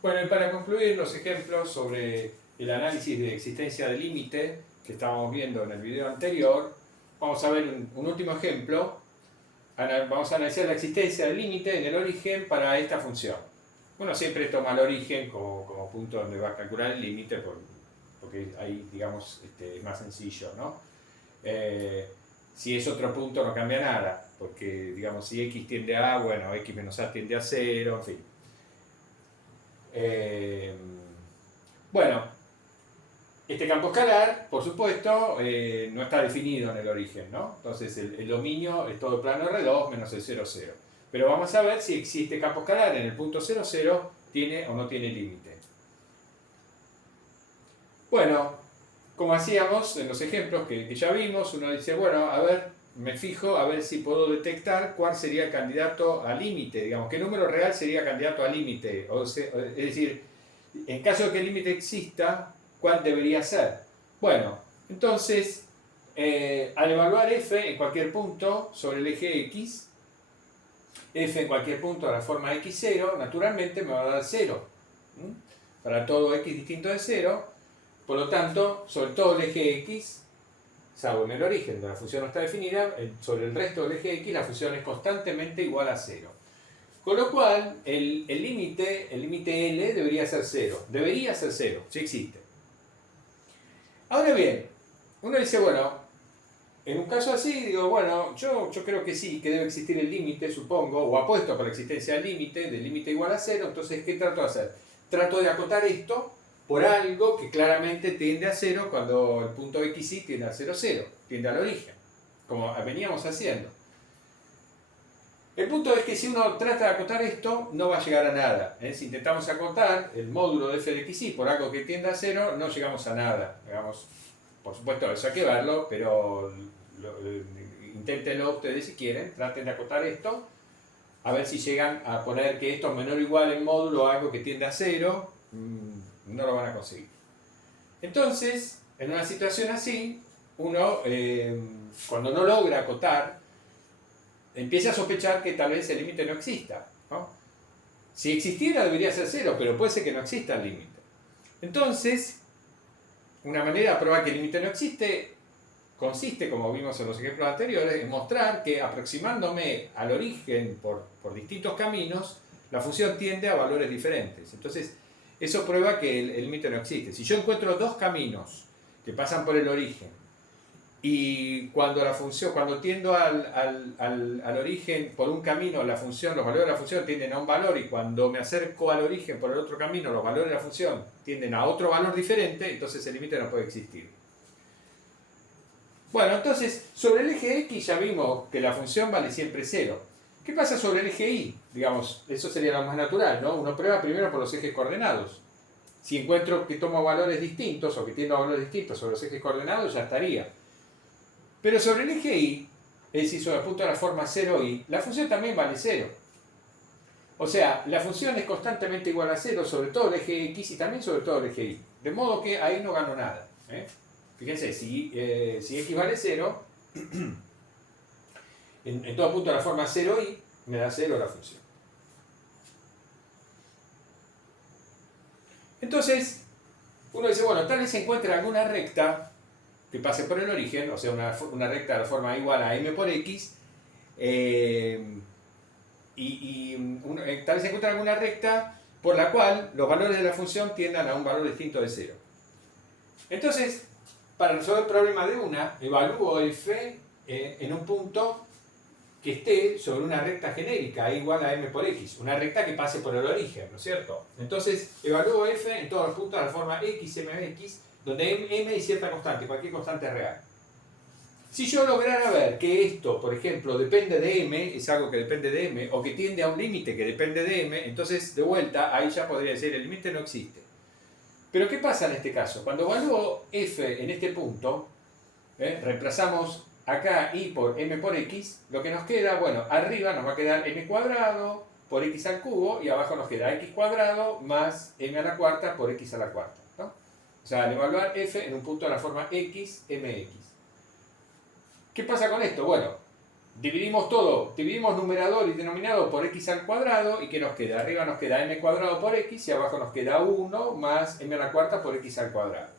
Bueno, y para concluir los ejemplos sobre el análisis de existencia de límite que estábamos viendo en el video anterior, vamos a ver un último ejemplo. Vamos a analizar la existencia del límite en el origen para esta función. Uno siempre toma el origen como punto donde va a calcular el límite porque ahí, digamos, es más sencillo, ¿no? Si es otro punto no cambia nada, porque, digamos, si x tiende a A, bueno, x menos A tiende a 0, en fin. Bueno, este campo escalar, por supuesto, no está definido en el origen, ¿no? Entonces el dominio es todo el plano R2 menos el 0, 0. Pero vamos a ver si existe campo escalar en el punto 0, 0, tiene o no tiene límite. Bueno, como hacíamos en los ejemplos que ya vimos, uno dice, bueno, a ver, me fijo a ver si puedo detectar cuál sería el candidato a límite, digamos, qué número real sería candidato a límite. Es decir, en caso de que el límite exista, ¿cuál debería ser? Bueno, entonces, al evaluar f en cualquier punto sobre el eje x, f en cualquier punto de la forma x0, naturalmente me va a dar 0. Para todo x distinto de 0, por lo tanto, sobre todo el eje x, salvo en el origen, donde la función no está definida, sobre el resto del eje x la función es constantemente igual a 0. Con lo cual, el límite L debería ser 0. Debería ser 0, si existe. Ahora bien, uno dice, bueno, en un caso así, digo, bueno, yo creo que sí, que debe existir el límite, supongo, o apuesto por la existencia del límite igual a 0, entonces, ¿qué trato de hacer? Trato de acotar esto por algo que claramente tiende a 0 cuando el punto xy tiende a 0, 0, tiende al origen, como veníamos haciendo. El punto es que si uno trata de acotar esto, no va a llegar a nada. Si intentamos acotar el módulo de f de xy por algo que tienda a 0, no llegamos a nada. Digamos, por supuesto, eso hay que verlo, pero inténtenlo ustedes si quieren, traten de acotar esto, a ver si llegan a poner que esto es menor o igual en módulo a algo que tiende a 0, no lo van a conseguir. Entonces, en una situación así, uno, cuando no logra acotar, empieza a sospechar que tal vez el límite no exista, ¿no? Si existiera debería ser 0, pero puede ser que no exista el límite. Entonces, una manera de probar que el límite no existe consiste, como vimos en los ejemplos anteriores, en mostrar que aproximándome al origen por distintos caminos, la función tiende a valores diferentes. Entonces, eso prueba que el límite no existe. Si yo encuentro dos caminos que pasan por el origen, y cuando tiendo al origen por un camino, los valores de la función tienden a un valor, y cuando me acerco al origen por el otro camino, los valores de la función tienden a otro valor diferente, entonces el límite no puede existir. Bueno, entonces, sobre el eje x ya vimos que la función vale siempre 0. ¿Qué pasa sobre el eje y? Digamos, eso sería lo más natural, ¿no? Uno prueba primero por los ejes coordenados. Si encuentro que tomo valores distintos o que tiendo a valores distintos sobre los ejes coordenados, ya estaría. Pero sobre el eje y, es decir, sobre el punto de la forma 0y, la función también vale 0. O sea, la función es constantemente igual a 0 sobre todo el eje x y también sobre todo el eje y. De modo que ahí no gano nada. Fíjense, si x vale 0, en todo punto de la forma 0y, me da 0 la función. Entonces, uno dice, bueno, tal vez se encuentre alguna recta que pase por el origen, o sea, una recta de la forma igual a m por x, tal vez se encuentre alguna recta por la cual los valores de la función tiendan a un valor distinto de 0. Entonces, para resolver el problema de una, evalúo f en un punto que esté sobre una recta genérica, igual a m por x, una recta que pase por el origen, ¿no es cierto? Entonces, evalúo f en todos los puntos de la forma x, mx, donde m es cierta constante, cualquier constante real. Si yo lograra ver que esto, por ejemplo, depende de m, es algo que depende de m, o que tiende a un límite que depende de m, entonces, de vuelta, ahí ya podría decir, el límite no existe. Pero ¿qué pasa en este caso? Cuando evalúo f en este punto, reemplazamos acá y por m por x, lo que nos queda, bueno, arriba nos va a quedar m cuadrado por x al cubo, y abajo nos queda x cuadrado más m a la cuarta por x a la cuarta, ¿no? O sea, al evaluar f en un punto de la forma x, mx. ¿Qué pasa con esto? Bueno, dividimos todo, dividimos numerador y denominador por x al cuadrado, y ¿qué nos queda? Arriba nos queda m cuadrado por x y abajo nos queda 1 más m a la cuarta por x al cuadrado.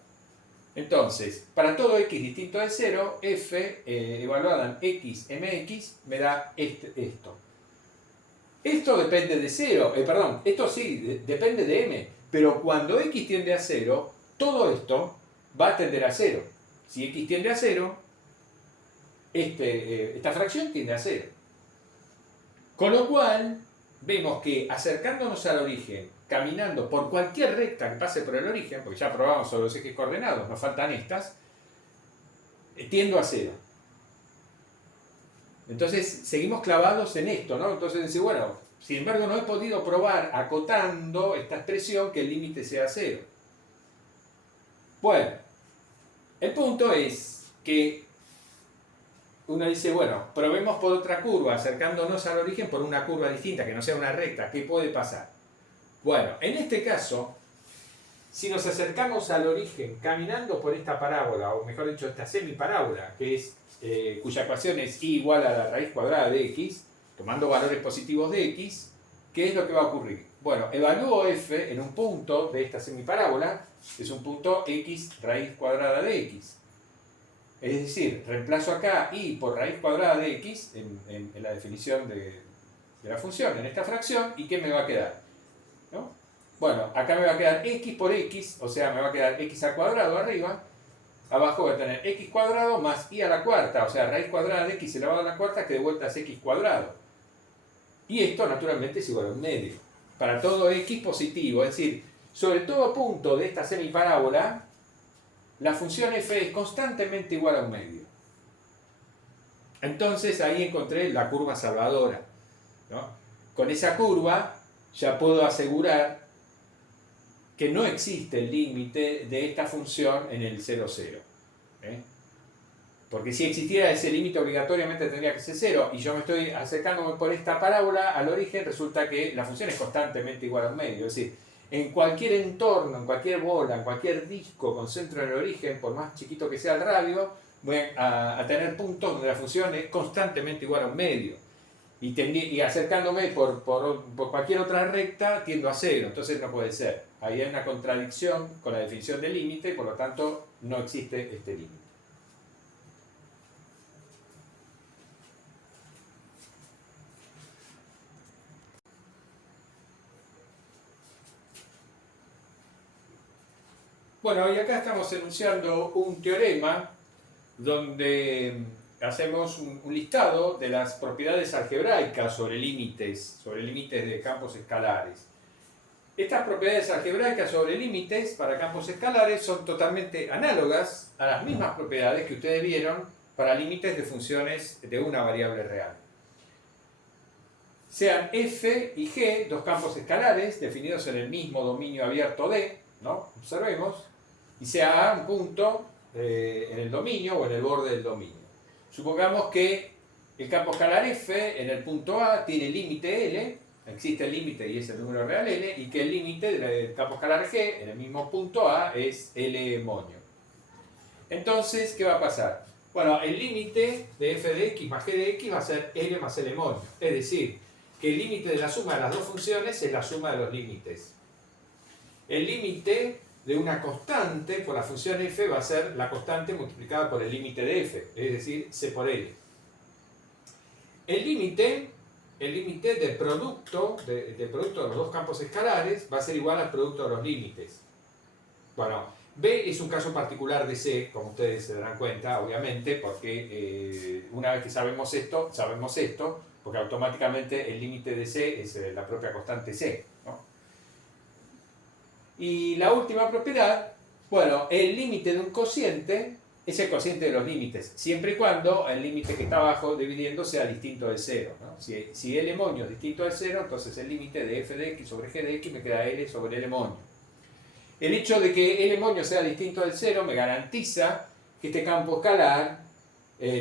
Entonces, para todo x distinto de 0, f evaluada en x mx me da esto. Esto depende de 0, perdón, esto sí, depende de m, pero cuando x tiende a 0, todo esto va a tender a 0. Si x tiende a 0, esta fracción tiende a 0. Con lo cual, vemos que acercándonos al origen, caminando por cualquier recta que pase por el origen, porque ya probamos sobre los ejes coordenados, nos faltan estas, tiendo a 0. Entonces, seguimos clavados en esto, ¿no? Entonces dice, bueno, sin embargo, no he podido probar, acotando esta expresión, que el límite sea 0. Bueno, el punto es que uno dice, bueno, probemos por otra curva, acercándonos al origen por una curva distinta, que no sea una recta. ¿Qué puede pasar? Bueno, en este caso, si nos acercamos al origen caminando por esta parábola, o mejor dicho, esta semiparábola, que es, cuya ecuación es y igual a la raíz cuadrada de x, tomando valores positivos de x, ¿qué es lo que va a ocurrir? Bueno, evalúo f en un punto de esta semiparábola, que es un punto x raíz cuadrada de x. Es decir, reemplazo acá y por raíz cuadrada de x en la definición de la función, en esta fracción, ¿y qué me va a quedar? ¿No? Bueno, acá me va a quedar x por x, o sea, me va a quedar x al cuadrado arriba. Abajo voy a tener x cuadrado más y a la cuarta, o sea, raíz cuadrada de x elevado a la cuarta, que de vuelta es x cuadrado. Y esto, naturalmente, es igual a un medio. Para todo x positivo, es decir, sobre todo punto de esta semiparábola, la función f es constantemente igual a un medio. Entonces ahí encontré la curva salvadora, ¿no? Con esa curva ya puedo asegurar que no existe el límite de esta función en el 0, 0. Porque si existiera ese límite, obligatoriamente tendría que ser 0, y yo me estoy acercándome por esta parábola al origen, resulta que la función es constantemente igual a un medio. Es decir, en cualquier entorno, en cualquier bola, en cualquier disco con centro en el origen, por más chiquito que sea el radio, voy a tener puntos donde la función es constantemente igual a un medio. Y acercándome por cualquier otra recta, tiendo a 0. Entonces no puede ser. Ahí hay una contradicción con la definición del límite, y por lo tanto no existe este límite. Bueno, y acá estamos enunciando un teorema donde hacemos un listado de las propiedades algebraicas sobre límites de campos escalares. Estas propiedades algebraicas sobre límites para campos escalares son totalmente análogas a las mismas propiedades que ustedes vieron para límites de funciones de una variable real. Sean f y g dos campos escalares definidos en el mismo dominio abierto D, ¿no? Observemos, y sea A un punto en el dominio o en el borde del dominio. Supongamos que el campo escalar f en el punto A tiene límite L, existe el límite y es el número real L, y que el límite del campo escalar G en el mismo punto A es L monio. Entonces, ¿qué va a pasar? Bueno, el límite de f de x más g de x va a ser L más L monio. Es decir, que el límite de la suma de las dos funciones es la suma de los límites. El límite de una constante por la función f va a ser la constante multiplicada por el límite de f, es decir, c por L. El límite del producto de los dos campos escalares va a ser igual al producto de los límites. Bueno, B es un caso particular de C, como ustedes se darán cuenta, obviamente, porque una vez que sabemos esto, porque automáticamente el límite de C es la propia constante C, ¿no? Y la última propiedad, bueno, el límite de un cociente es el cociente de los límites, siempre y cuando el límite que está abajo dividiendo sea distinto de 0, ¿no? Si L monio es distinto de 0, entonces el límite de f de x sobre g de x me queda L sobre L monio. El hecho de que L monio sea distinto del 0 me garantiza que este campo escalar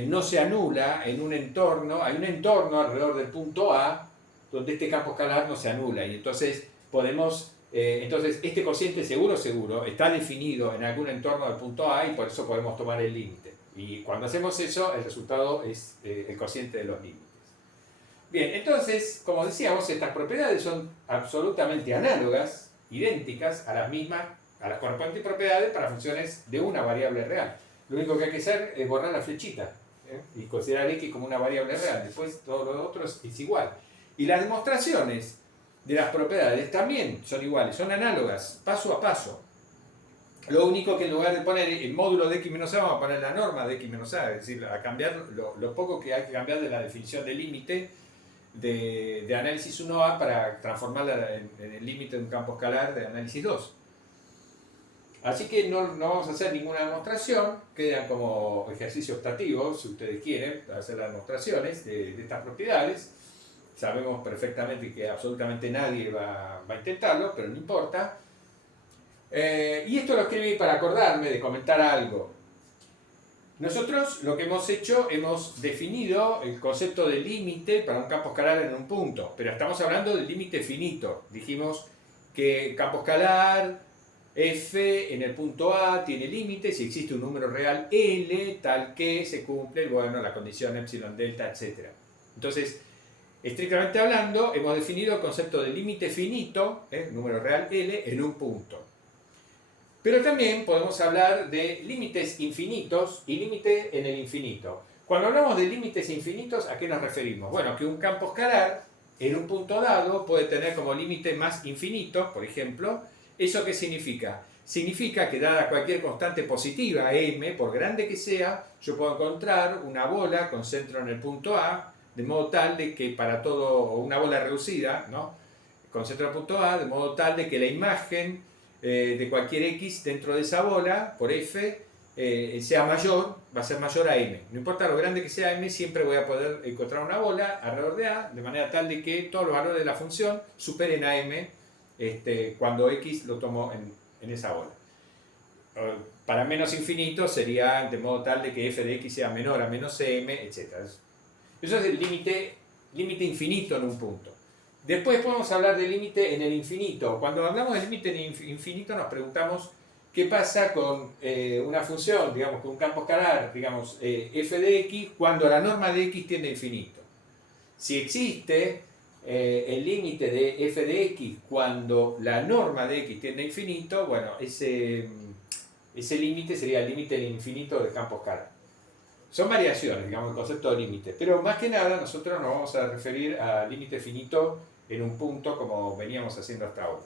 no se anula en un entorno, hay un entorno alrededor del punto A donde este campo escalar no se anula, y entonces podemos, entonces este cociente seguro está definido en algún entorno del punto A, y por eso podemos tomar el límite. Y cuando hacemos eso, el resultado es el cociente de los límites. Bien, entonces, como decíamos, estas propiedades son absolutamente análogas, idénticas a las mismas, a las correspondientes propiedades para funciones de una variable real. Lo único que hay que hacer es borrar la flechita y considerar x como una variable real. Después todo lo otro es igual. Y las demostraciones de las propiedades también son iguales, son análogas, paso a paso. Lo único que en lugar de poner el módulo de x menos a, vamos a poner la norma de x menos a, es decir, a cambiar lo poco que hay que cambiar de la definición de límite de análisis 1A para transformarla en el límite de un campo escalar de análisis 2. Así que no vamos a hacer ninguna demostración, quedan como ejercicio optativo, si ustedes quieren, hacer las demostraciones de estas propiedades. Sabemos perfectamente que absolutamente nadie va a intentarlo, pero no importa. Y esto lo escribí para acordarme de comentar algo. Nosotros lo que hemos hecho, hemos definido el concepto de límite para un campo escalar en un punto, pero estamos hablando del límite finito. Dijimos que campo escalar f en el punto A tiene límite si existe un número real L tal que se cumple, bueno, la condición epsilon delta, etc. Entonces, estrictamente hablando, hemos definido el concepto de límite finito, número real L, en un punto. Pero también podemos hablar de límites infinitos y límite en el infinito. Cuando hablamos de límites infinitos, ¿a qué nos referimos? Bueno, que un campo escalar en un punto dado puede tener como límite más infinito, por ejemplo. ¿Eso qué significa? Significa que dada cualquier constante positiva, m, por grande que sea, yo puedo encontrar una bola con centro en el punto A, de modo tal de que para todo, o una bola reducida, ¿no?, con centro en el punto A, de modo tal de que la imagen de cualquier x dentro de esa bola, por f, sea mayor, va a ser mayor a m. No importa lo grande que sea m, siempre voy a poder encontrar una bola alrededor de A, de manera tal de que todos los valores de la función superen a m cuando x lo tomo en esa bola. Para menos infinito sería de modo tal de que f de x sea menor a menos m, etc. Eso es el límite infinito en un punto. Después podemos hablar de límite en el infinito. Cuando hablamos de límite en el infinito nos preguntamos qué pasa con una función, digamos, con un campo escalar, digamos, f de x, cuando la norma de x tiende a infinito. Si existe el límite de f de x cuando la norma de x tiende a infinito, bueno, ese límite sería el límite en el infinito del campo escalar. Son variaciones, digamos, el concepto de límite, pero más que nada nosotros nos vamos a referir al límite finito en un punto como veníamos haciendo hasta ahora.